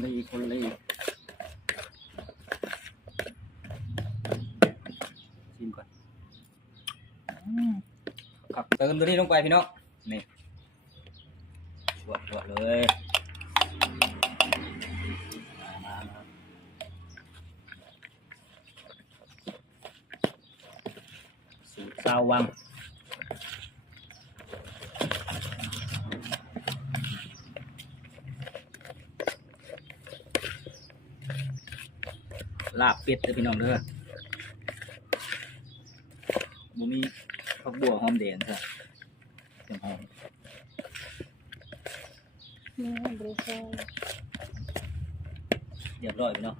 เลยคนเลยชิมก่อนครับเติมตัวนี้ลงไปพี่น้องนี่บวดเลยมาสูตรซาววังลาบเป็ดเลยพี่น้องเด้อบ่มีผักบัวหอมแดงครับเป็นหอมนี่บริษัทเรียบร้อยพี่น้อง